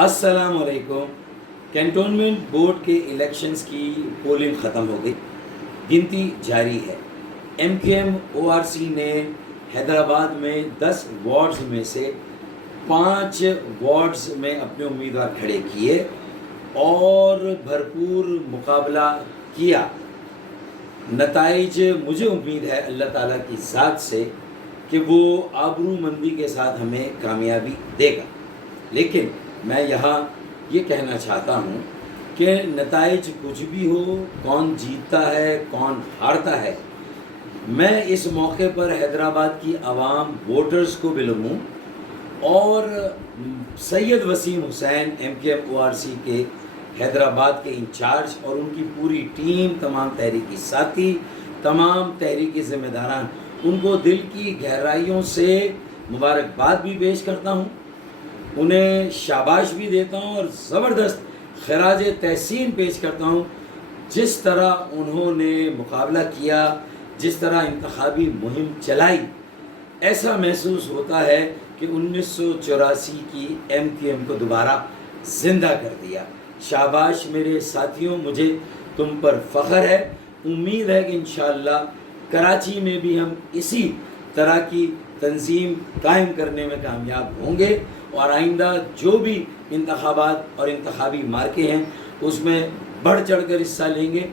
السلام علیکم۔ Cantonment board کے الیکشنز کی پولنگ ختم ہو گئی، گنتی جاری ہے۔ M Q M O R C نے حیدرآباد میں 10 وارڈز میں سے 5 وارڈز میں اپنے امیدوار کھڑے کیے اور بھرپور مقابلہ کیا۔ نتائج مجھے امید ہے اللہ تعالیٰ کی ذات سے کہ وہ آبرو مندی کے ساتھ ہمیں کامیابی دے گا، لیکن میں یہاں یہ کہنا چاہتا ہوں کہ نتائج کچھ بھی ہو، کون جیتتا ہے کون ہارتا ہے، میں اس موقع پر حیدرآباد کی عوام ووٹرز کو بلوں اور Syed Waseem Hussain M Q M O R C کے حیدرآباد کے انچارج اور ان کی پوری ٹیم، تمام تحریکی ساتھی، تمام تحریکی ذمہ داران، ان کو دل کی گہرائیوں سے مبارکباد بھی پیش کرتا ہوں، انہیں شاباش بھی دیتا ہوں اور زبردست خراج تحسین پیش کرتا ہوں۔ جس طرح انہوں نے مقابلہ کیا، جس طرح انتخابی مہم چلائی، ایسا محسوس ہوتا ہے کہ 1984 کی ایم کیو ایم کو دوبارہ زندہ کر دیا۔ شاباش میرے ساتھیوں، مجھے تم پر فخر ہے۔ امید ہے کہ انشاءاللہ کراچی میں بھی ہم اسی طرح کی تنظیم قائم کرنے میں کامیاب ہوں گے اور آئندہ جو بھی انتخابات اور انتخابی مارکے ہیں اس میں بڑھ چڑھ کر حصہ لیں گے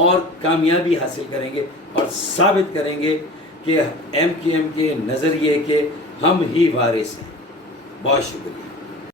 اور کامیابی حاصل کریں گے اور ثابت کریں گے کہ ایم کیو ایم کے نظریے کے ہم ہی وارث ہیں۔ بہت شکریہ۔